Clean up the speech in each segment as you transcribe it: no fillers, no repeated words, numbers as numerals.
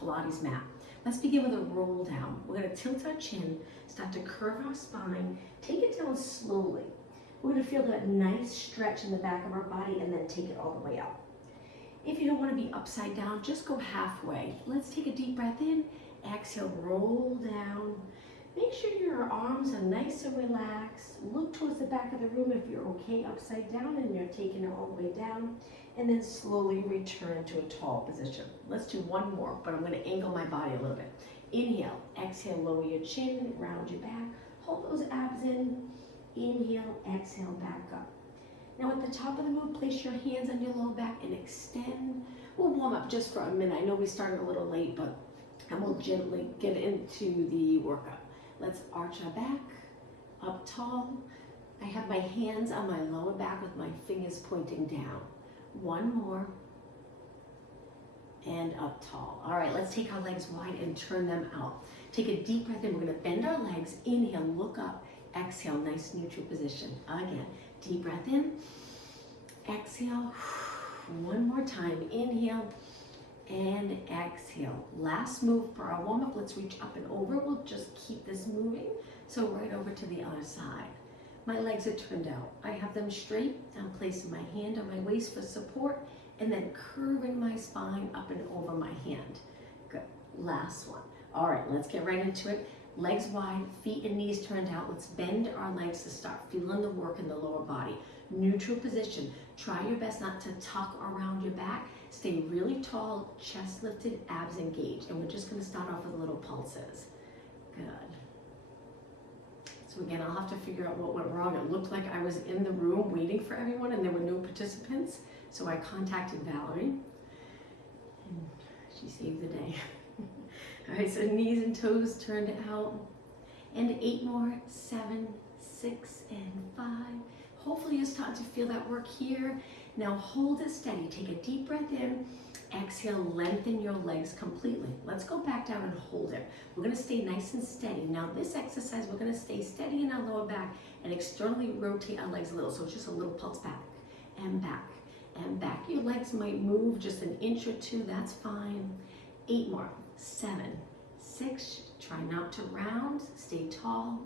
Pilates mat. Let's begin with a roll down. We're gonna tilt our chin, start to curve our spine, take it down slowly. We're gonna feel that nice stretch in the back of our body and then take it all the way up. If you don't wanna be upside down, just go halfway. Let's take a deep breath in, exhale, roll down. Make sure your arms are nice and relaxed. Look towards the back of the room if you're okay upside down and you're taking it all the way down. And then slowly return to a tall position. Let's do one more, but I'm gonna angle my body a little bit. Inhale, exhale, lower your chin, round your back. Hold those abs in. Inhale, exhale, back up. Now at the top of the move, place your hands on your lower back and extend. We'll warm up just for a minute. I know we started a little late, but we'll gently get into the workout. Let's arch our back, up tall. I have my hands on my lower back with my fingers pointing down. One more, and up tall. All right, let's take our legs wide and turn them out. Take a deep breath in. We're gonna bend our legs. Inhale, look up. Exhale, nice neutral position. Again, deep breath in. Exhale. One more time. Inhale and exhale. Last move for our warm-up. Let's reach up and over. We'll just keep this moving. So right over to the other side. My legs are turned out. I have them straight. I'm placing my hand on my waist for support and then curving my spine up and over my hand. Good. Last one. All right, let's get right into it. Legs wide, feet and knees turned out. Let's bend our legs to start feeling the work in the lower body. Neutral position. Try your best not to tuck around your back. Stay really tall, chest lifted, abs engaged. And we're just gonna start off with little pulses. Good. So again, I'll have to figure out what went wrong. It looked like I was in the room waiting for everyone and there were no participants. So I contacted Valerie and she saved the day. All right, so knees and toes turned out. And 8 more, 7, 6, and 5. Hopefully you're starting to feel that work here. Now hold it steady. Take a deep breath in. Exhale, lengthen your legs completely. Let's go back down and hold it. We're gonna stay nice and steady. Now this exercise, we're gonna stay steady in our lower back and externally rotate our legs a little. So it's just a little pulse back and back and back. Your legs might move just an inch or two, that's fine. 8 more, 7, 6, try not to round, stay tall.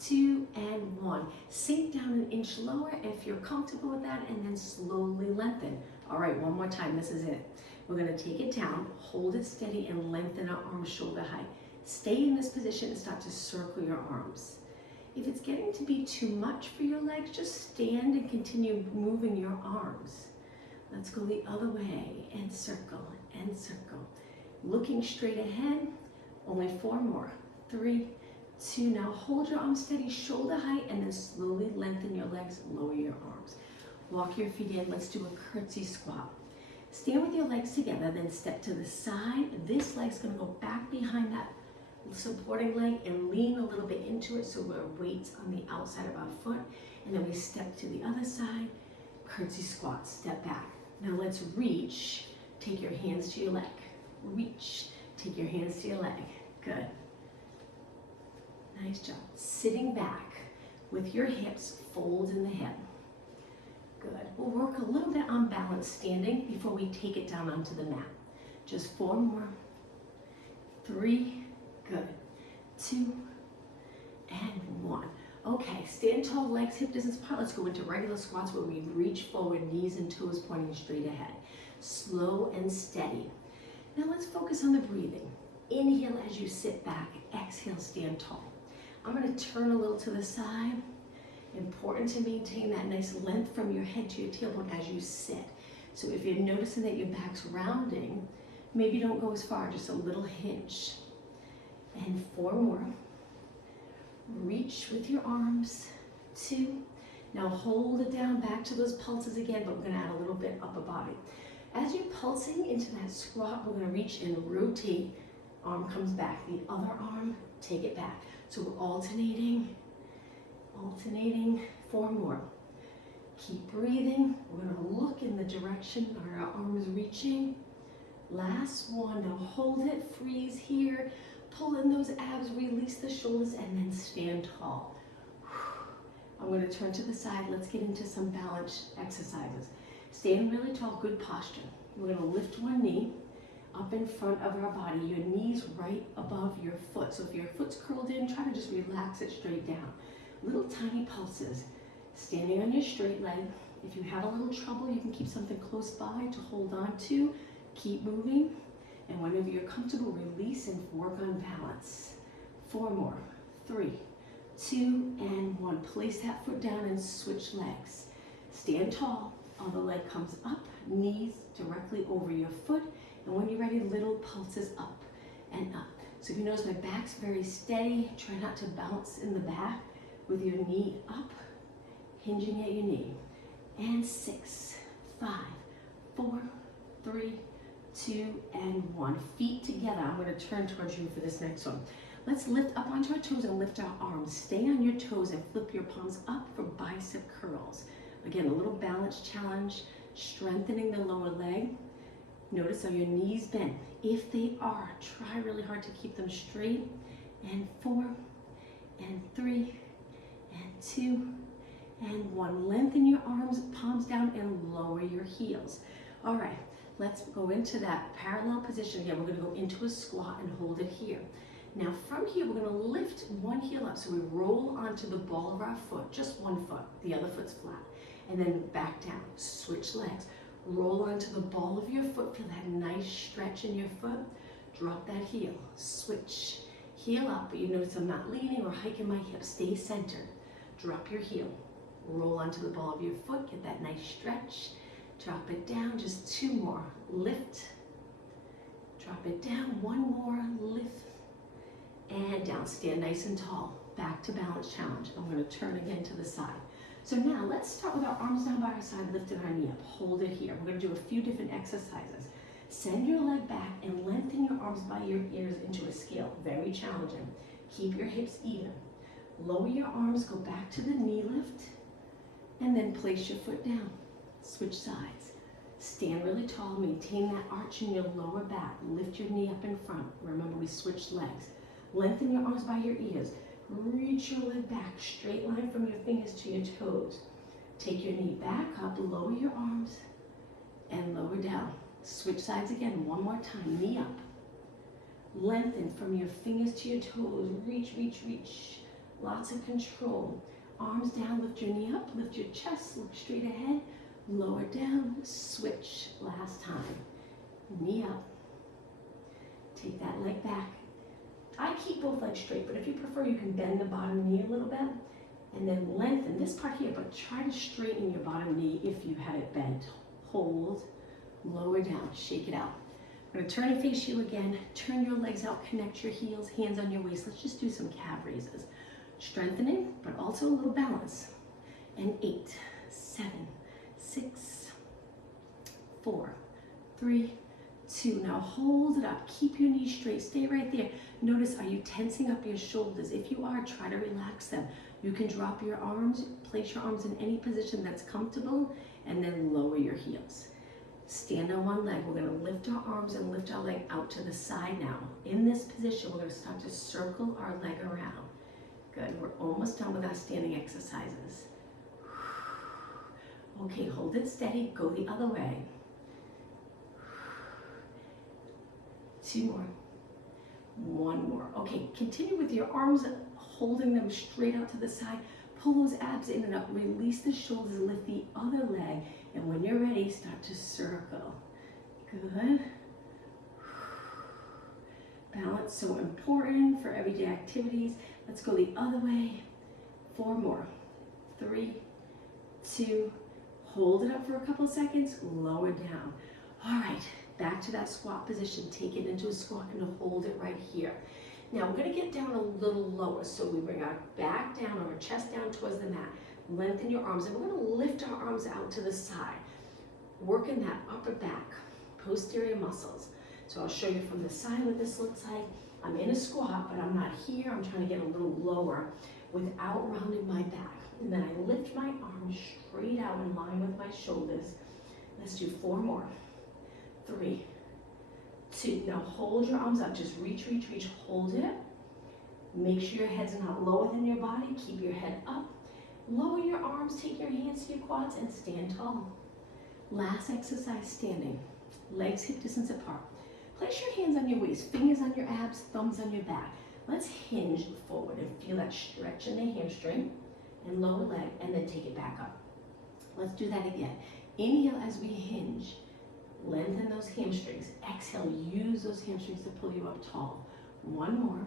2 and 1. Sink down an inch lower if you're comfortable with that and then slowly lengthen. All right, one more time, this is it. We're gonna take it down, hold it steady and lengthen our arms shoulder height. Stay in this position and start to circle your arms. If it's getting to be too much for your legs, just stand and continue moving your arms. Let's go the other way and circle and circle. Looking straight ahead, only 4 more. 3, 2, now hold your arms steady, shoulder height, and then slowly lengthen your legs, lower your arms. Walk your feet in, let's do a curtsy squat. Stand with your legs together, then step to the side. This leg's gonna go back behind that supporting leg and lean a little bit into it so our weight's on the outside of our foot. And then we step to the other side, curtsy squat, step back. Now let's reach, take your hands to your leg. Reach, take your hands to your leg. Good. Nice job. Sitting back with your hips, fold in the hip. Good. We'll work a little bit on balance standing before we take it down onto the mat. Just 4 more. 3, good. 2, and 1. Okay, stand tall, legs hip distance apart. Let's go into regular squats where we reach forward, knees and toes pointing straight ahead. Slow and steady. Now let's focus on the breathing. Inhale as you sit back, exhale, stand tall. I'm gonna turn a little to the side. Important to maintain that nice length from your head to your tailbone as you sit. So if you're noticing that your back's rounding, maybe don't go as far, just a little hinge. And 4 more. Reach with your arms. 2. Now hold it down, back to those pulses again, but we're gonna add a little bit upper body. As you're pulsing into that squat, we're gonna reach and rotate. Arm comes back, the other arm, take it back. So we're alternating. 4 more. Keep breathing. We're gonna look in the direction our arm is reaching. Last one, now hold it, freeze here. Pull in those abs, release the shoulders, and then stand tall. I'm gonna turn to the side. Let's get into some balance exercises. Stand really tall, good posture. We're gonna lift one knee. up in front of our body, your knees right above your foot. So if your foot's curled in, try to just relax it straight down. Little tiny pulses. Standing on your straight leg. If you have a little trouble, you can keep something close by to hold on to. Keep moving. And whenever you're comfortable, release and work on balance. 4 more. 3, 2, and 1. Place that foot down and switch legs. Stand tall. Other leg comes up. Knees directly over your foot. And when you're ready, little pulses up and up. So if you notice my back's very steady, try not to bounce in the back with your knee up, hinging at your knee. And 6, 5, 4, 3, 2, and 1. Feet together. I'm going to turn towards you for this next one. Let's lift up onto our toes and lift our arms. Stay on your toes and flip your palms up for bicep curls. Again, a little balance challenge, strengthening the lower leg. Notice, are your knees bent? If they are, try really hard to keep them straight. And 4, and 3, and 2, and 1. Lengthen your arms, palms down, and lower your heels. All right, let's go into that parallel position. Again, we're going to go into a squat and hold it here. Now from here, we're going to lift one heel up. So we roll onto the ball of our foot, just one foot. The other foot's flat. And then back down. Switch legs. Roll onto the ball of your foot. Feel that nice stretch in your foot. Drop that heel. Switch. Heel up, but you notice I'm not leaning or hiking my hips. Stay centered. Drop your heel. Roll onto the ball of your foot. Get that nice stretch. Drop it down. Just 2 more. Lift. Drop it down. 1 more. Lift. And down. Stand nice and tall. Back to balance challenge. I'm going to turn again to the side. So now let's start with our arms down by our side, lifting our knee up. Hold it here. We're going to do a few different exercises. Send your leg back and lengthen your arms by your ears into a scale. Very challenging. Keep your hips even. Lower your arms, go back to the knee lift, and then place your foot down. Switch sides. Stand really tall. Maintain that arch in your lower back. Lift your knee up in front. Remember, we switched legs. Lengthen your arms by your ears. Reach your leg back, straight line from your fingers to your toes. Take your knee back up, lower your arms, and lower down. Switch sides again, one more time, knee up. Lengthen from your fingers to your toes, reach, reach, reach. Lots of control. Arms down, lift your knee up, lift your chest, look straight ahead, lower down, switch. Last time, knee up. Take that leg back. I keep both legs straight, but if you prefer, you can bend the bottom knee a little bit and then lengthen this part here, but try to straighten your bottom knee if you had it bent. Hold, lower down, shake it out. I'm going to turn and face you again. Turn your legs out, connect your heels, hands on your waist. Let's just do some calf raises. Strengthening, but also a little balance. And 8, 7, 6, 4, 3, 2. Now hold it up. Keep your knees straight. Stay right there. Notice, are you tensing up your shoulders? If you are, try to relax them. You can drop your arms, place your arms in any position that's comfortable, and then lower your heels. Stand on one leg. We're going to lift our arms and lift our leg out to the side now. In this position, we're going to start to circle our leg around. Good. We're almost done with our standing exercises. Okay, hold it steady. Go the other way. 2 more. 1 more. Okay, continue with your arms, holding them straight out to the side. Pull those abs in and up. Release the shoulders, lift the other leg. And when you're ready, start to circle. Good. Balance, so important for everyday activities. Let's go the other way. 4 more. 3, 2, hold it up for a couple seconds, lower down. All right, back to that squat position. Take it into a squat and hold it right here. Now we're gonna get down a little lower. So we bring our back down or our chest down towards the mat. Lengthen your arms and we're gonna lift our arms out to the side. Working that upper back, posterior muscles. So I'll show you from the side what this looks like. I'm in a squat, but I'm not here. I'm trying to get a little lower without rounding my back. And then I lift my arms straight out in line with my shoulders. Let's do 4 more. 3, 2. Now hold your arms up. Just reach, reach, reach. Hold it. Make sure your head's not lower than your body. Keep your head up. Lower your arms. Take your hands to your quads and stand tall. Last exercise, standing. Legs hip distance apart. Place your hands on your waist, fingers on your abs, thumbs on your back. Let's hinge forward and feel that stretch in the hamstring and lower leg, and then take it back up. Let's do that again. Inhale as we hinge. Lengthen those hamstrings. Exhale, use those hamstrings to pull you up tall. One more.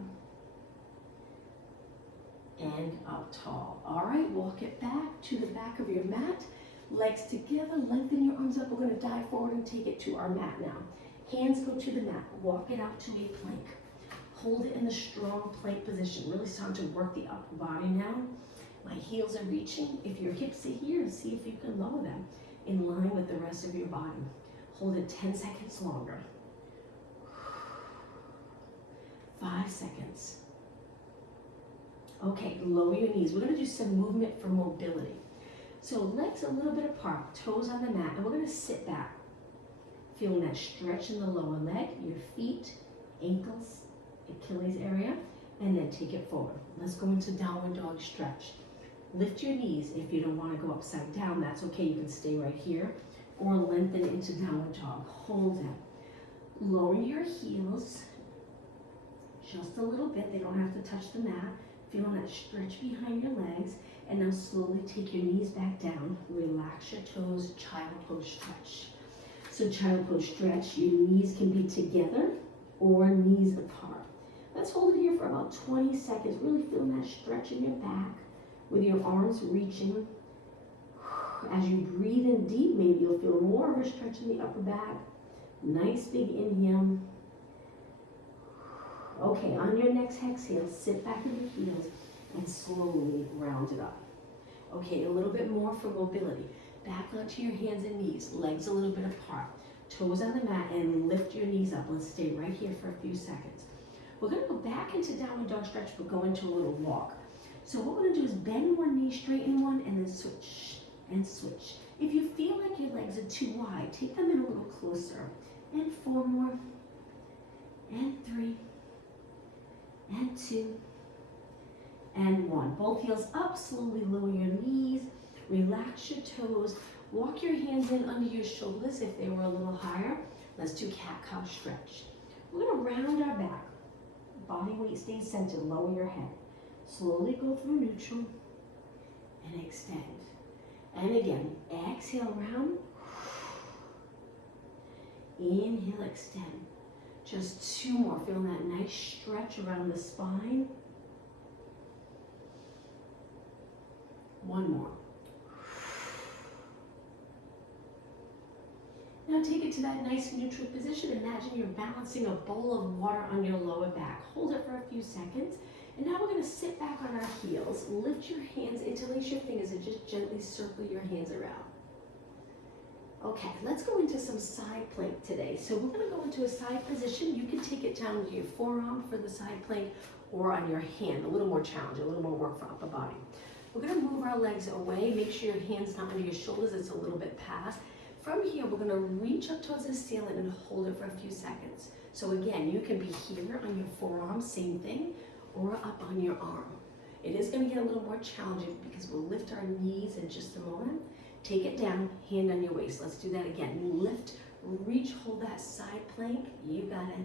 And up tall. All right, walk it back to the back of your mat. Legs together, lengthen your arms up. We're going to dive forward and take it to our mat now. Hands go to the mat. Walk it out to a plank. Hold it in the strong plank position. Really starting to work the upper body now. My heels are reaching. If your hips are here, see if you can lower them in line with the rest of your body. Hold it 10 seconds longer. 5 seconds. Okay, lower your knees. We're going to do some movement for mobility. So legs a little bit apart, toes on the mat, and we're going to sit back. Feeling that stretch in the lower leg, your feet, ankles, Achilles area, and then take it forward. Let's go into downward dog stretch. Lift your knees. If you don't want to go upside down, that's okay. You can stay right here, or lengthen into downward dog. Hold it. Lower your heels just a little bit. They don't have to touch the mat. Feeling that stretch behind your legs. And now slowly take your knees back down. Relax your toes, child pose stretch. So child pose stretch, your knees can be together or knees apart. Let's hold it here for about 20 seconds. Really feeling that stretch in your back with your arms reaching. As you breathe in deep, maybe you'll feel more of a stretch in the upper back. Nice big inhale. Okay, on your next exhale, sit back in your heels and slowly round it up. Okay, a little bit more for mobility. Back onto your hands and knees, legs a little bit apart, toes on the mat, and lift your knees up. Let's stay right here for a few seconds. We're gonna go back into downward dog stretch, but go into a little walk. So what we're gonna do is bend one knee, straighten one, and then switch and switch. If you feel like your legs are too wide, take them in a little closer. And 4 more, and 3, and 2, and 1. Both heels up, slowly lower your knees, relax your toes, walk your hands in under your shoulders if they were a little higher. Let's do cat-cow stretch. We're gonna round our back. Body weight stays centered, lower your head. Slowly go through neutral and extend. And again, exhale round. Inhale, extend. Just 2 more, feeling that nice stretch around the spine. 1 more. Now take it to that nice neutral position. Imagine you're balancing a bowl of water on your lower back. Hold it for a few seconds. And now we're gonna sit back on our heels. Lift your hands, interlace your fingers, and just gently circle your hands around. Okay, let's go into some side plank today. So we're gonna go into a side position. You can take it down to your forearm for the side plank or on your hand, a little more challenge, a little more work for upper body. We're gonna move our legs away. Make sure your hand's not under your shoulders, it's a little bit past. From here, we're gonna reach up towards the ceiling and hold it for a few seconds. So again, you can be here on your forearm, same thing, or up on your arm. It is gonna get a little more challenging because we'll lift our knees in just a moment. Take it down, hand on your waist. Let's do that again. Lift, reach, hold that side plank. You got it.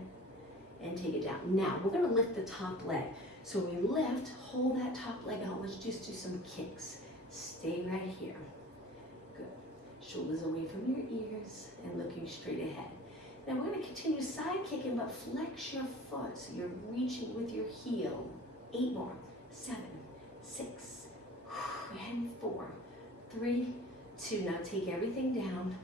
And take it down. Now, we're gonna lift the top leg. So we lift, hold that top leg out. Let's just do some kicks. Stay right here. Good. Shoulders away from your ears and looking straight ahead. Now we're gonna continue side kicking, but flex your foot. So you're reaching with your heel. 8 more. 7, 6, and 4, 3, 2. Now take everything down.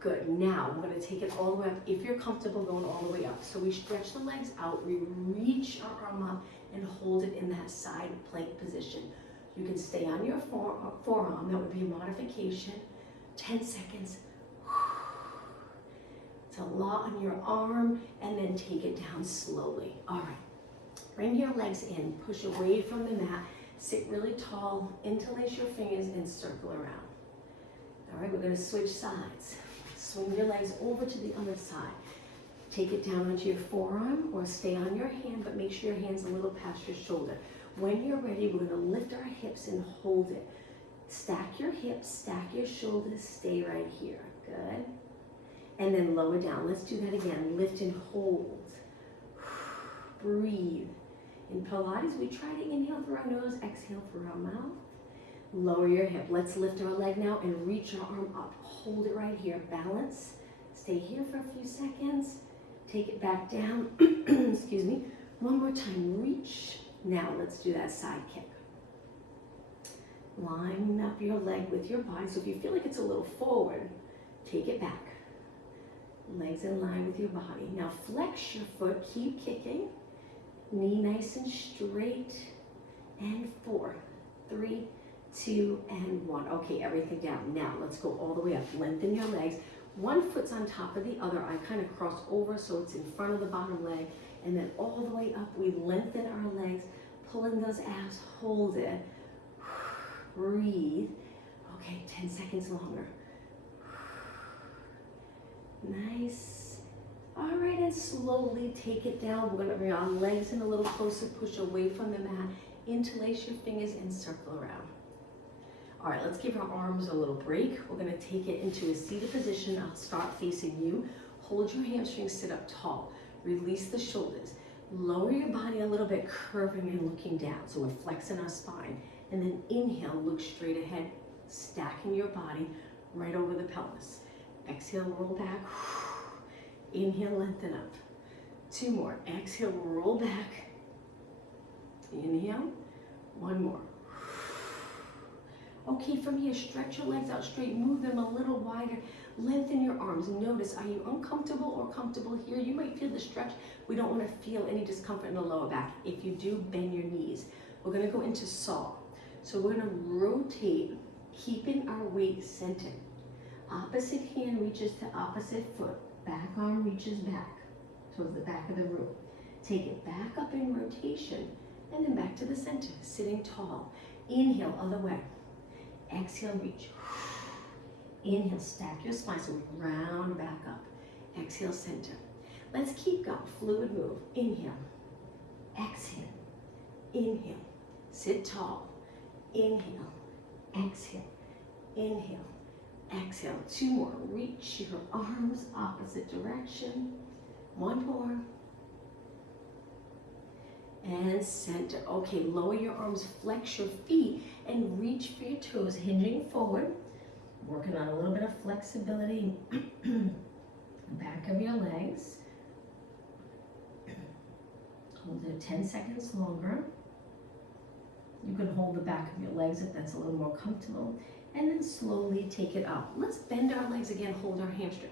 Good. Now we're going to take it all the way up. If you're comfortable going all the way up. So we stretch the legs out. We reach our arm up and hold it in that side plank position. You can stay on your forearm. That would be a modification. 10 seconds. It's a lot on your arm. And then take it down slowly. All right. Bring your legs in. Push away from the mat. Sit really tall. Interlace your fingers and circle around. All right, we're going to switch sides. Swing your legs over to the other side. Take it down onto your forearm or stay on your hand, but make sure your hand's a little past your shoulder. When you're ready, we're going to lift our hips and hold it. Stack your hips, stack your shoulders, stay right here. Good. and then lower down. Let's do that again. Lift and hold. Breathe. In Pilates, we try to inhale through our nose, exhale through our mouth. Lower your hip. Let's lift our leg now and reach our arm up. Hold it right here. Balance. Stay here for a few seconds. Take it back down. Excuse me. One more time. Reach. Now let's do that side kick. Line up your leg with your body. So if you feel like it's a little forward, take it back. Legs in line with your body. Now flex your foot. Keep kicking. Knee nice and straight. And 4, 3, 2, and 1. Okay, everything down. Now let's go all the way up. Lengthen your legs. One foot's on top of the other. I kind of cross over so it's in front of the bottom leg. And then all the way up, we lengthen our legs. Pull in those abs. Hold it. Breathe. Okay, 10 seconds longer. Nice. All right, and slowly take it down. We're gonna bring our legs in a little closer, push away from the mat, interlace your fingers and circle around. All right, let's give our arms a little break. We're gonna take it into a seated position. I'll start facing you. Hold your hamstrings, sit up tall. Release the shoulders. Lower your body a little bit, curving and looking down. So we're flexing our spine. And then inhale, look straight ahead, stacking your body right over the pelvis. Exhale, roll back. Inhale, lengthen up. 2 more. Exhale, roll back. Inhale. 1 more. Okay, from here, stretch your legs out straight. Move them a little wider. Lengthen your arms. Notice, are you uncomfortable or comfortable here? You might feel the stretch. We don't want to feel any discomfort in the lower back. If you do, bend your knees. We're going to go into saw. So we're going to rotate, keeping our weight centered. Opposite hand reaches to opposite foot. Back arm reaches back towards the back of the room. Take it back up in rotation and then back to the center, sitting tall. Inhale, other way. Exhale, reach. Inhale, stack your spine so we round back up. Exhale, center. Let's keep going. Fluid move. Inhale. Exhale. Inhale. Sit tall. Inhale. Exhale. Inhale. Exhale. 2 more. Reach your arms opposite direction. 1 more. And center. Okay, lower your arms, flex your feet, and reach for your toes, hinging forward. Working on a little bit of flexibility. Back of your legs. Hold it 10 seconds longer. You can hold the back of your legs if that's a little more comfortable. And then slowly take it up. Let's bend our legs again, hold our hamstring.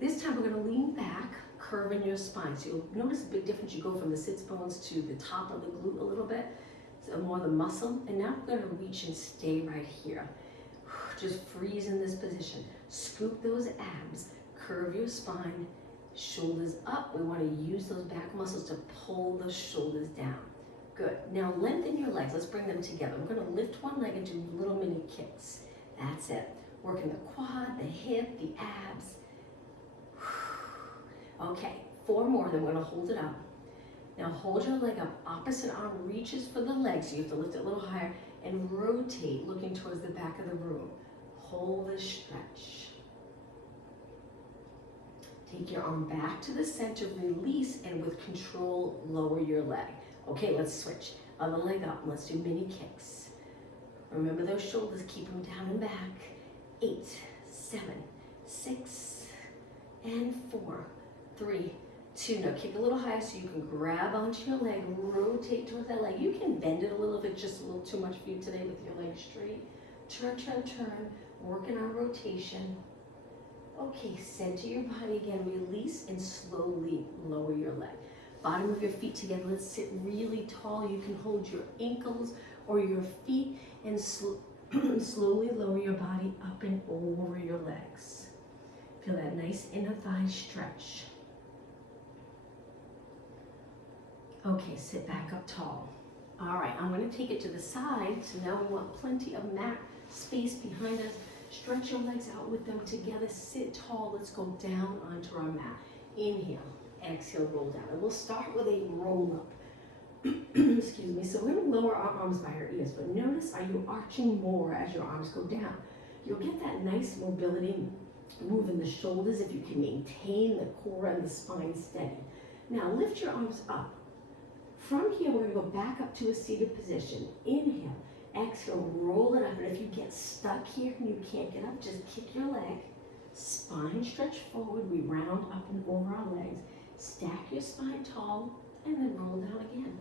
This time we're gonna lean back, curve in your spine. So you'll notice a big difference. You go from the sits bones to the top of the glute a little bit, so more the muscle. And now we're gonna reach and stay right here. Just freeze in this position. Scoop those abs, curve your spine, shoulders up. We wanna use those back muscles to pull the shoulders down. Good. Now lengthen your legs. Let's bring them together. We're gonna lift one leg and do little mini kicks. That's it. Working the quad, the hip, the abs. Okay, 4 more, then we're gonna hold it up. Now hold your leg up, opposite arm reaches for the leg, so you have to lift it a little higher, and rotate, looking towards the back of the room. Hold the stretch. Take your arm back to the center, release, and with control, lower your leg. Okay, let's switch. Other leg up, let's do mini kicks. Remember those shoulders, keep them down and back. 8, 7, 6, and 4, 3, 2. Now kick a little higher so you can grab onto your leg, rotate towards that leg. You can bend it a little if it's just a little too much for you today with your leg straight. Turn, turn, turn, working on rotation. Okay, center your body again, release and slowly lower your leg. Bottom of your feet together, let's sit really tall. You can hold your ankles or your feet and slowly lower your body up and over your legs. Feel that nice inner thigh stretch. Okay, sit back up tall. All right, I'm gonna take it to the side. So now we want plenty of mat space behind us. Stretch your legs out with them together. Sit tall, let's go down onto our mat. Inhale, exhale, roll down. And we'll start with a roll up. Excuse me. So we're gonna lower our arms by our ears, but notice, are you arching more as your arms go down? You'll get that nice mobility Moving the shoulders if you can maintain the core and the spine steady. Now lift your arms up. From here, we're gonna go back up to a seated position. Inhale, exhale, roll it up. And if you get stuck here and you can't get up, just kick your leg. Spine stretch forward. We round up and over our legs. Stack your spine tall and then roll down again.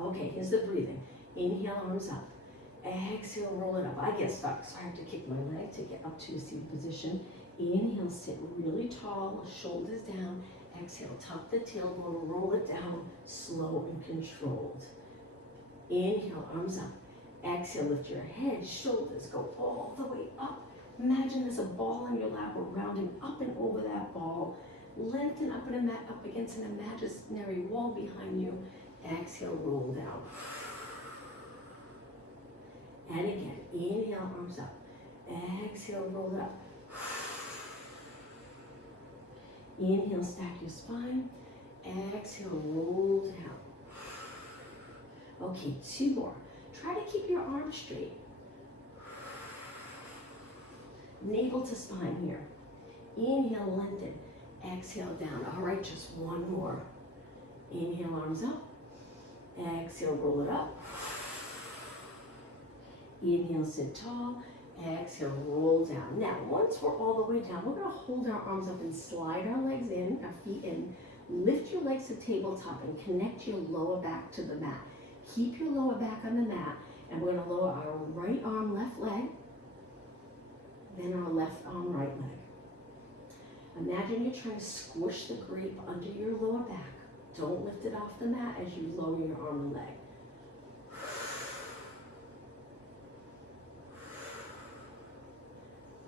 Okay, here's the breathing. Inhale, arms up. Exhale, roll it up. I get stuck, so I have to kick my leg to get up to a seated position. Inhale, sit really tall, shoulders down. Exhale, tuck the tailbone, roll it down, slow and controlled. Inhale, arms up. Exhale, lift your head, shoulders, go all the way up. Imagine there's a ball in your lap. We're rounding up and over that ball. Lengthen up up against an imaginary wall behind you. Exhale, roll down. And again, inhale, arms up. Exhale, roll it up. Inhale, stack your spine. Exhale, roll down. Okay, 2 more. Try to keep your arms straight. Navel to spine here. Inhale, lengthen. Exhale, down. All right, just 1 more. Inhale, arms up. Exhale, roll it up. Inhale, sit tall. Exhale, roll down. Now, once we're all the way down, we're going to hold our arms up and slide our legs in, our feet in. Lift your legs to tabletop and connect your lower back to the mat. Keep your lower back on the mat, and we're going to lower our right arm, left leg, then our left arm, right leg. Imagine you're trying to squish the grape under your lower back. Don't lift it off the mat as you lower your arm and leg.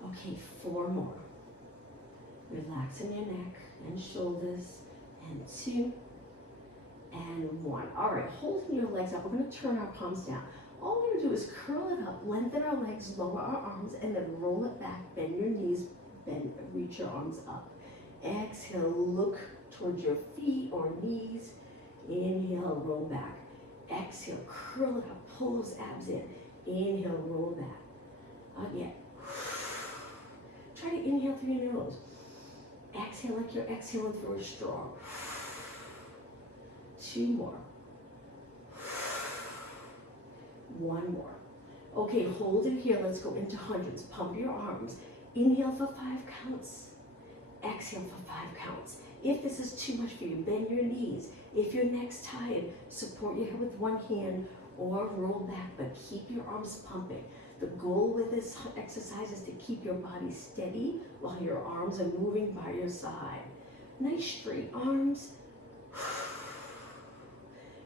Okay, 4 more. Relaxing your neck and shoulders, and 2, and 1. All right, holding your legs up, we're gonna turn our palms down. All we're gonna do is curl it up, lengthen our legs, lower our arms, and then roll it back, bend your knees, reach your arms up. Exhale, look towards your feet or knees. Inhale, roll back. Exhale, curl it up, pull those abs in. Inhale, roll back. Again. Try to inhale through your nose. Exhale like you're exhaling through a straw. 2 more. 1 more. Okay, hold it here. Let's go into hundreds. Pump your arms. Inhale for 5 counts. Exhale for 5 counts. If this is too much for you, bend your knees. If your neck's tired, support your head with 1 hand or roll back, but keep your arms pumping. The goal with this exercise is to keep your body steady while your arms are moving by your side. Nice straight arms.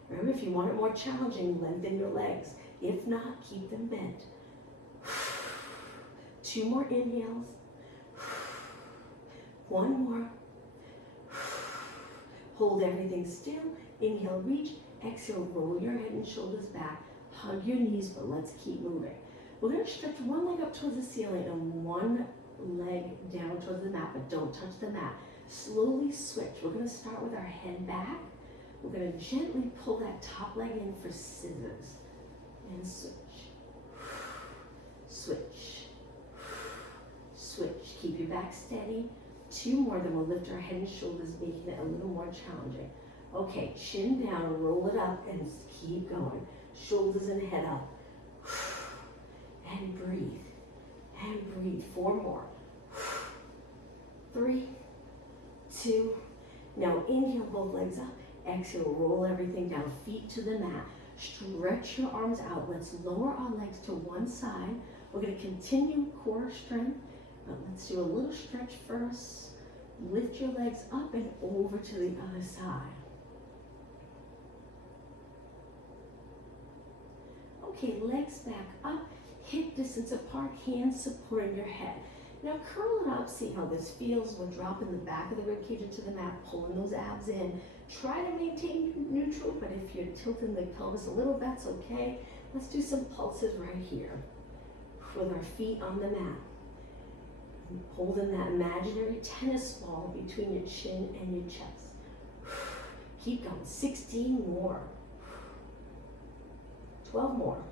Remember, if you want it more challenging, lengthen your legs. If not, keep them bent. 2 more inhales. 1 more. Hold everything still. Inhale, reach. Exhale, roll your head and shoulders back. Hug your knees, but let's keep moving. We're going to stretch 1 leg up towards the ceiling and 1 leg down towards the mat, but don't touch the mat. Slowly switch. We're going to start with our head back. We're going to gently pull that top leg in for scissors. And switch. Switch. Switch. Keep your back steady. 2 more, then we'll lift our head and shoulders, making it a little more challenging. Okay, chin down, roll it up, and keep going. Shoulders and head up. And breathe. And breathe. 4 more. 3, 2. Now inhale, both legs up. Exhale, roll everything down. Feet to the mat. Stretch your arms out. Let's lower our legs to one side. We're going to continue core strength, but let's do a little stretch first. Lift your legs up and over to the other side. Okay, legs back up, hip distance apart, hands supporting your head. Now curl it up, see how this feels. We're dropping the back of the ribcage into the mat, pulling those abs in. Try to maintain neutral, but if you're tilting the pelvis a little, that's okay. Let's do some pulses right here with our feet on the mat. Holding that imaginary tennis ball between your chin and your chest. Keep going. 16 more. 12 more.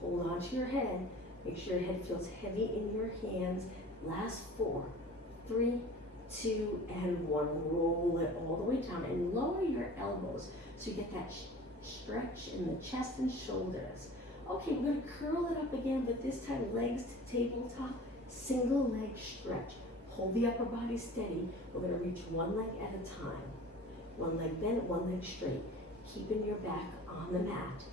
Hold on to your head. Make sure your head feels heavy in your hands. Last 4, 3, 2, and 1. Roll it all the way down and lower your elbows so you get that stretch in the chest and shoulders. Okay, we're gonna curl it up again, but this time legs to tabletop, single leg stretch. Hold the upper body steady. We're gonna reach one leg at a time. One leg bent, one leg straight. Keeping your back on the mat.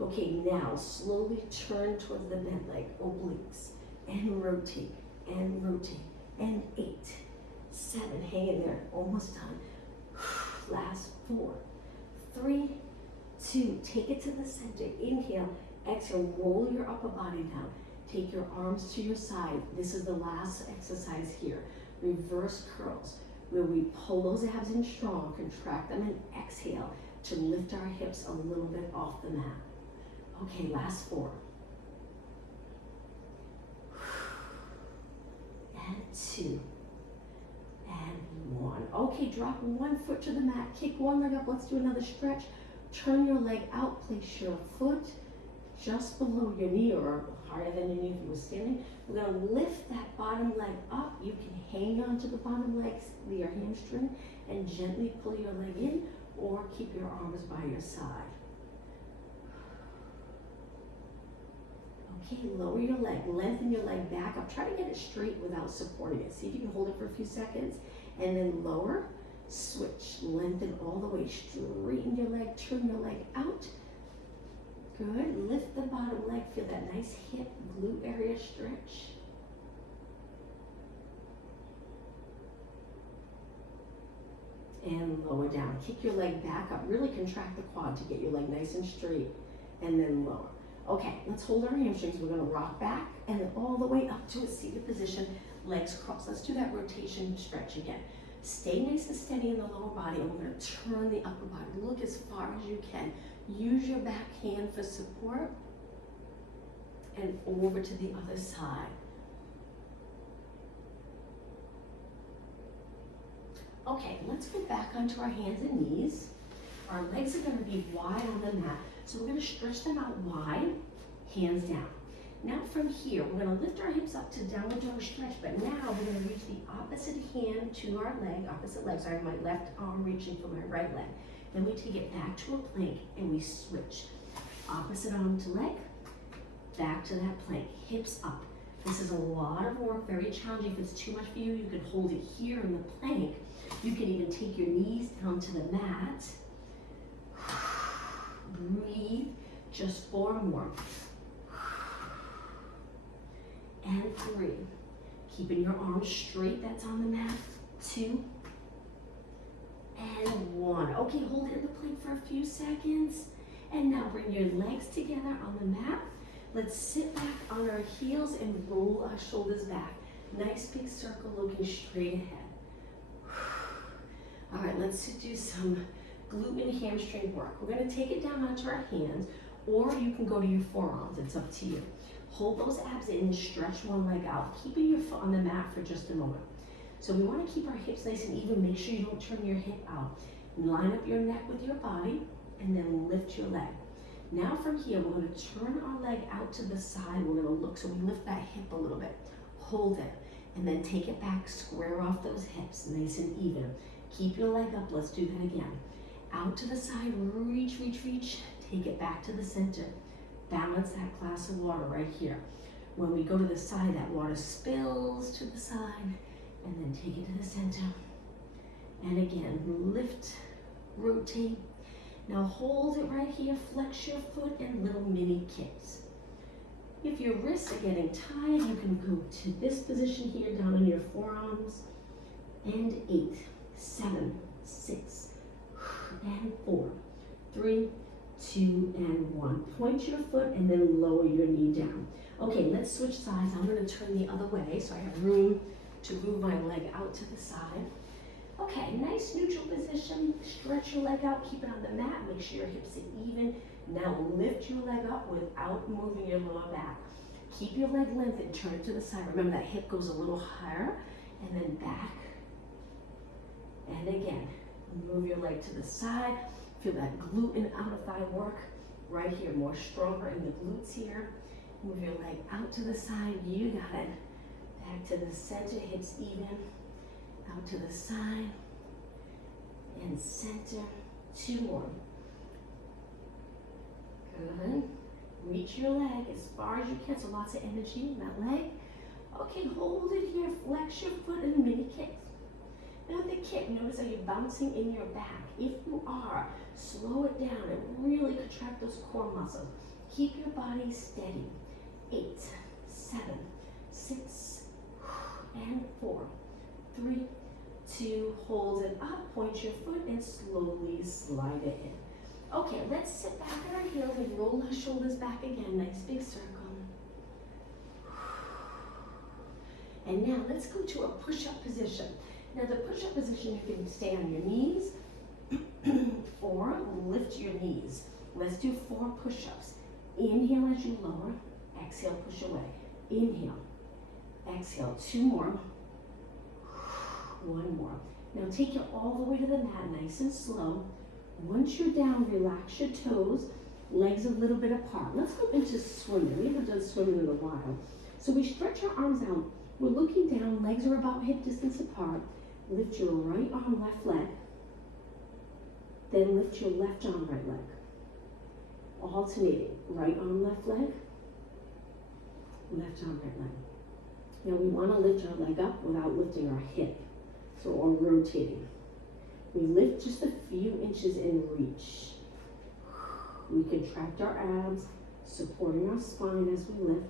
Okay, now slowly turn towards the bent leg, obliques, and rotate, and 8, 7, hang in there, almost done. Last 4, 3, 2, take it to the center, inhale, exhale, roll your upper body down. Take your arms to your side. This is the last exercise here. Reverse curls, where we pull those abs in strong, contract them, and exhale to lift our hips a little bit off the mat. Okay, last 4. And 2. And 1. Okay, drop one foot to the mat, kick one leg up. Let's do another stretch. Turn your leg out, place your foot just below your knee or higher than your knee if you were standing. We're gonna lift that bottom leg up. You can hang on to the bottom leg, your hamstring, and gently pull your leg in or keep your arms by your side. Okay, lower your leg, lengthen your leg back up. Try to get it straight without supporting it. See if you can hold it for a few seconds, and then lower, switch, lengthen all the way, straighten your leg, turn your leg out. Good, lift the bottom leg, feel that nice hip, glute area stretch. And lower down, kick your leg back up, really contract the quad to get your leg nice and straight, and then lower. Okay, let's hold our hamstrings. We're gonna rock back and then all the way up to a seated position, legs crossed. Let's do that rotation stretch again. Stay nice and steady in the lower body, and we're gonna turn the upper body. Look as far as you can. Use your back hand for support, and over to the other side. Okay, let's go back onto our hands and knees. Our legs are gonna be wide on the mat. So we're gonna stretch them out wide, hands down. Now from here, we're gonna lift our hips up to downward dog stretch, but now we're gonna reach the opposite hand to our leg, opposite leg. So I have my left arm reaching for my right leg. Then we take it back to a plank and we switch. Opposite arm to leg, back to that plank, hips up. This is a lot of work, very challenging. If it's too much for you, you can hold it here in the plank. You can even take your knees down to the mat. Breathe, just 4 more. And 3. Keeping your arms straight, that's on the mat. 2. And 1. Okay, hold it in the plank for a few seconds. And now bring your legs together on the mat. Let's sit back on our heels and roll our shoulders back. Nice big circle looking straight ahead. All right, let's do some glute and hamstring work. We're gonna take it down onto our hands, or you can go to your forearms, it's up to you. Hold those abs in and stretch one leg out, keeping your foot on the mat for just a moment. So we wanna keep our hips nice and even, make sure you don't turn your hip out. Line up your neck with your body, and then lift your leg. Now from here, we're gonna turn our leg out to the side. We're gonna look, so we lift that hip a little bit. Hold it, and then take it back, square off those hips, nice and even. Keep your leg up, let's do that again. Out to the side, reach, reach, reach. Take it back to the center. Balance that glass of water right here. When we go to the side, that water spills to the side, and then take it to the center. And again, lift, rotate. Now hold it right here, flex your foot, and little mini kicks. If your wrists are getting tired, you can go to this position here, down on your forearms. And 8, 7, 6, and 4, 3, 2, and 1. Point your foot and then lower your knee down. Okay, let's switch sides. I'm gonna turn the other way so I have room to move my leg out to the side. Okay, nice neutral position. Stretch your leg out, keep it on the mat. Make sure your hips are even. Now lift your leg up without moving your lower back. Keep your leg lengthened, turn it to the side. Remember that hip goes a little higher, and then back. And again, move your leg to the side. Feel that glute and outer thigh work. right here, more stronger in the glutes here. Move your leg out to the side, you got it. Back to the center, hips even. Out to the side, and center. 2 more. Good. Reach your leg as far as you can, so lots of energy in that leg. Okay, hold it here, flex your foot in a mini kick. Now the kick, notice how you're bouncing in your back. If you are, slow it down and really contract those core muscles. Keep your body steady. 8, 7, 6, and 4, 3, 2, hold it up, point your foot and slowly slide it in. Okay, let's sit back on our heels and roll our shoulders back again, nice big circle. And now let's go to a push-up position. Now the push-up position, you can stay on your knees or lift your knees. Let's do 4 push-ups. Inhale as you lower, exhale, push away. Inhale, exhale, 2 more, 1 more. Now take it all the way to the mat, nice and slow. Once you're down, relax your toes, legs a little bit apart. Let's go into swimming. We haven't done swimming in a while. So we stretch our arms out. We're looking down, legs are about hip distance apart. Lift your right arm, left leg. Then lift your left arm, right leg. Alternating, right arm, left leg. Left arm, right leg. Now we want to lift our leg up without lifting our hip, or rotating. We lift just a few inches and reach. We contract our abs, supporting our spine as we lift.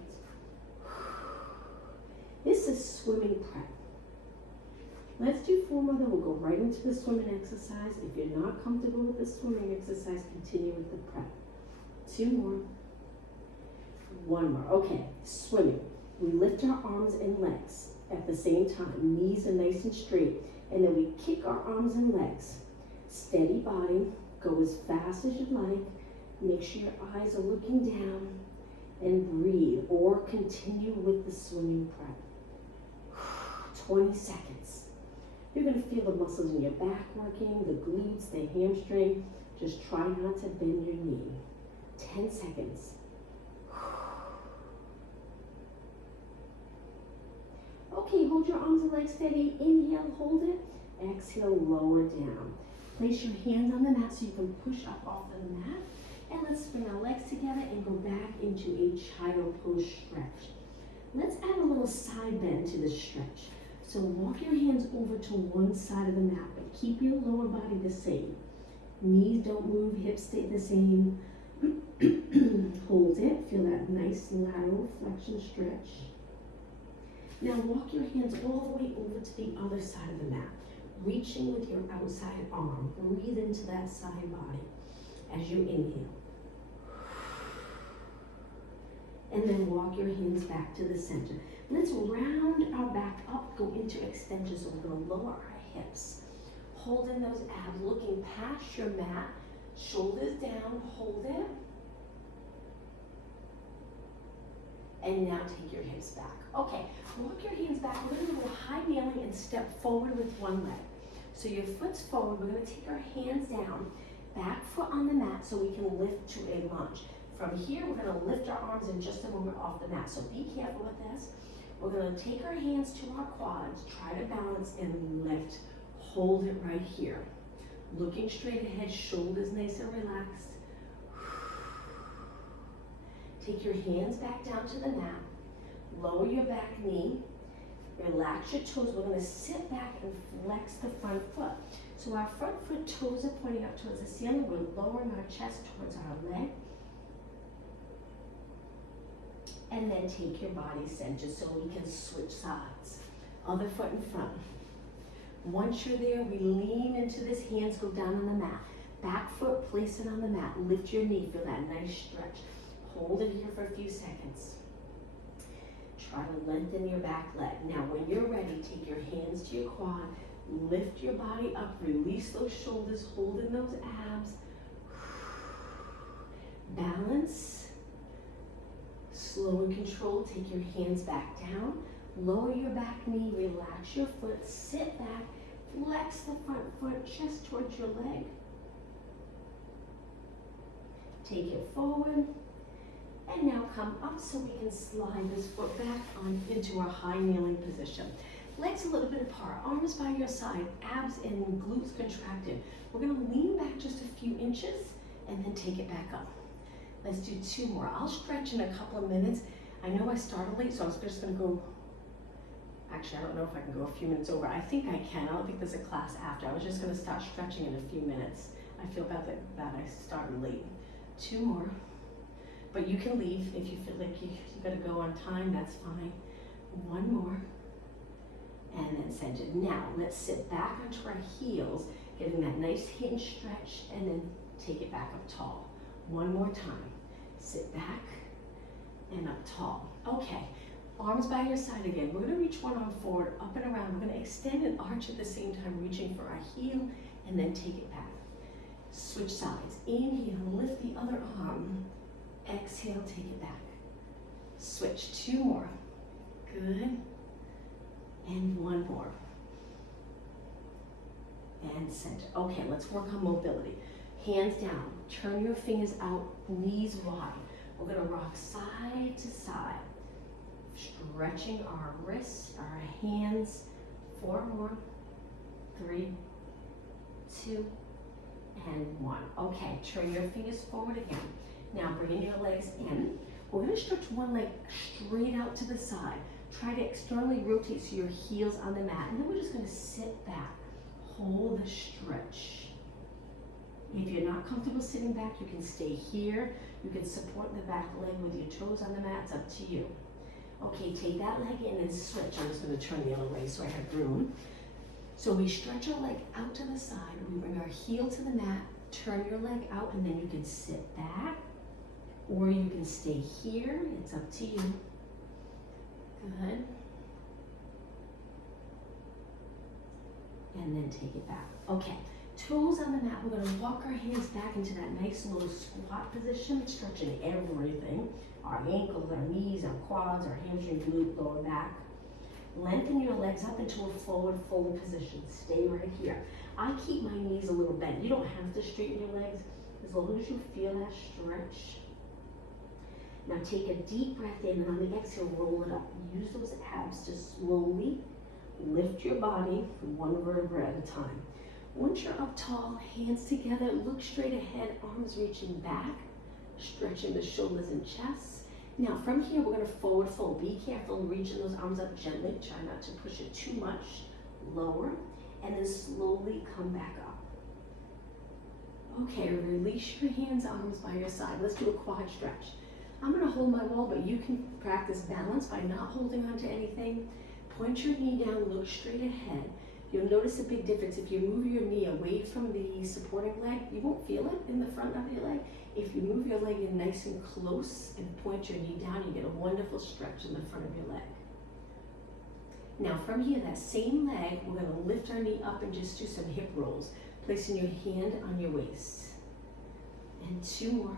This is swimming prep. Let's do 4 more, then we'll go right into the swimming exercise. If you're not comfortable with the swimming exercise, continue with the prep. 2 more. 1 more. Okay, swimming. We lift our arms and legs at the same time. Knees are nice and straight. And then we kick our arms and legs. Steady body. Go as fast as you like. Make sure your eyes are looking down. And breathe or continue with the swimming prep. 20 seconds. You're going to feel the muscles in your back working, the glutes, the hamstring. Just try not to bend your knee. 10 seconds. Okay, hold your arms and legs steady. Inhale, hold it. Exhale, lower down. Place your hands on the mat so you can push up off of the mat. And let's bring our legs together and go back into a child pose stretch. Let's add a little side bend to this stretch. So walk your hands over to one side of the mat, but keep your lower body the same. Knees don't move, hips stay the same. Hold it, feel that nice lateral flexion stretch. Now walk your hands all the way over to the other side of the mat, reaching with your outside arm. Breathe into that side body as you inhale. And then walk your hands back to the center. Let's round our back up, go into extension, so we're going to lower our hips. Hold in those abs, looking past your mat, shoulders down, hold it. And now take your hips back. Okay, walk your hands back. We're going to do a high kneeling and step forward with one leg. So your foot's forward. We're going to take our hands down, back foot on the mat so we can lift to a lunge. From here, we're going to lift our arms in just a moment off the mat. So be careful with this. We're going to take our hands to our quads, try to balance and lift. Hold it right here. Looking straight ahead, shoulders nice and relaxed. Take your hands back down to the mat. Lower your back knee. Relax your toes. We're going to sit back and flex the front foot. So our front foot toes are pointing up towards the ceiling. We're lowering our chest towards our leg. And then take your body center so we can switch sides. Other foot in front. Once you're there, we lean into this, hands go down on the mat. Back foot, place it on the mat. Lift your knee, feel that nice stretch. Hold it here for a few seconds. Try to lengthen your back leg. Now when you're ready, take your hands to your quad, lift your body up, release those shoulders, hold in those abs. Balance. Slow and controlled, take your hands back down, lower your back knee, relax your foot, sit back, flex the front foot, chest towards your leg. Take it forward. And now come up so we can slide this foot back on into our high kneeling position. Legs a little bit apart, arms by your side, abs and glutes contracted. We're gonna lean back just a few inches and then take it back up. Let's do 2 more. I'll stretch in a couple of minutes. I know I started late, so I was just gonna go, actually I don't know if I can go a few minutes over. I think I can, I don't think there's a class after. I was just gonna start stretching in a few minutes. I feel bad that I started late. 2 more. But you can leave if you feel like you gotta go on time, that's fine. 1 more, and then center. Now, let's sit back onto our heels, getting that nice hinge stretch, and then take it back up tall. 1 more time. Sit back and up tall. Okay, arms by your side again. We're gonna reach one arm forward, up and around. We're gonna extend and arch at the same time, reaching for our heel, and then take it back. Switch sides. Inhale, lift the other arm. Exhale, take it back. Switch, 2 more. Good. And 1 more. And center. Okay, let's work on mobility. Hands down, turn your fingers out, knees wide. We're gonna rock side to side. Stretching our wrists, our hands. 4 more. 3, 2, and 1. Okay, turn your fingers forward again. Now bring your legs in. We're gonna stretch one leg straight out to the side. Try to externally rotate so your heel's on the mat. And then we're just gonna sit back. Hold the stretch. If you're not comfortable sitting back, you can stay here. You can support the back leg with your toes on the mat, it's up to you. Okay, take that leg in and switch. I'm just gonna turn the other way so I have room. So we stretch our leg out to the side. We bring our heel to the mat, turn your leg out, and then you can sit back. Or you can stay here, it's up to you. Good. And then take it back. Okay, toes on the mat, we're gonna walk our hands back into that nice little squat position, stretching everything. Our ankles, our knees, our quads, our hamstring, glute, lower back. Lengthen your legs up into a forward fold position. Stay right here. I keep my knees a little bent. You don't have to straighten your legs as long as you feel that stretch. Now take a deep breath in, and on the exhale, roll it up. Use those abs to slowly lift your body 1 vertebra at a time. Once you're up tall, hands together, look straight ahead, arms reaching back, stretching the shoulders and chest. Now from here, we're gonna forward fold. Be careful reaching those arms up gently. Try not to push it too much. Lower, and then slowly come back up. Okay, release your hands, arms by your side. Let's do a quad stretch. I'm gonna hold my wall, but you can practice balance by not holding onto anything. Point your knee down, look straight ahead. You'll notice a big difference. If you move your knee away from the supporting leg, you won't feel it in the front of your leg. If you move your leg in nice and close and point your knee down, you get a wonderful stretch in the front of your leg. Now from here, that same leg, we're gonna lift our knee up and just do some hip rolls, placing your hand on your waist. And 2 more.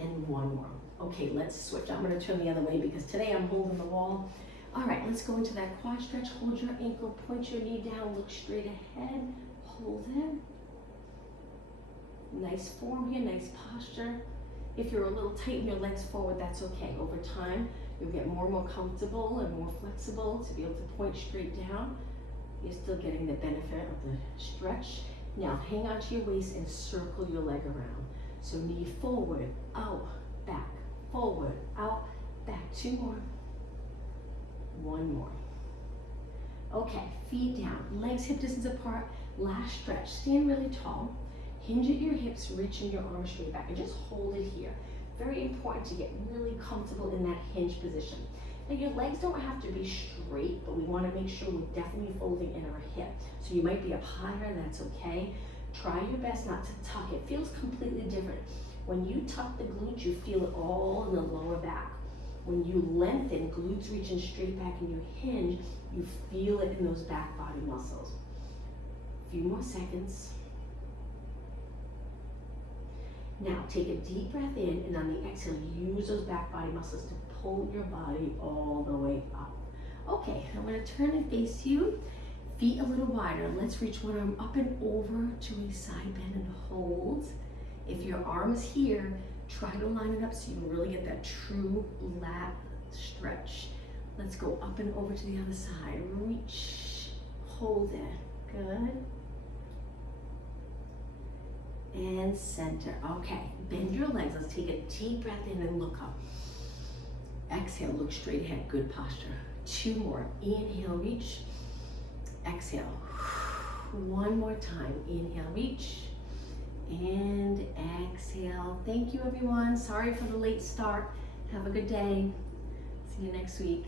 And 1 more. Okay, let's switch. I'm gonna turn the other way because today I'm holding the wall. All right, let's go into that quad stretch. Hold your ankle, point your knee down, look straight ahead, hold it. Nice form here, nice posture. If you're a little tight in your legs forward, that's okay. Over time, you'll get more and more comfortable and more flexible to be able to point straight down. You're still getting the benefit of the stretch. Now, hang on to your waist and circle your leg around. So knee forward, out, back, forward, out, back. 2 more. 1 more. Okay, feet down, legs hip distance apart, last stretch. Stand really tall, hinge at your hips, reaching your arms straight back, and just hold it here. Very important to get really comfortable in that hinge position. Now your legs don't have to be straight, but we want to make sure we're definitely folding in our hip. So you might be up higher, that's okay. Try your best not to tuck. It feels completely different. When you tuck the glutes, you feel it all in the lower back. When you lengthen, glutes reaching straight back, and you hinge, you feel it in those back body muscles. A few more seconds. Now take a deep breath in, and on the exhale, use those back body muscles to pull your body all the way up. Okay, I'm going to turn and face you. Feet a little wider. Let's reach one arm up and over to a side bend and hold. If your arm is here, try to line it up so you can really get that true lat stretch. Let's go up and over to the other side. Reach, hold it, good. And center, okay. Bend your legs, let's take a deep breath in and look up. Exhale, look straight ahead, good posture. 2 more, inhale, reach. Exhale, 1 more time, inhale, reach. And exhale. Thank you, everyone. Sorry for the late start. Have a good day. See you next week.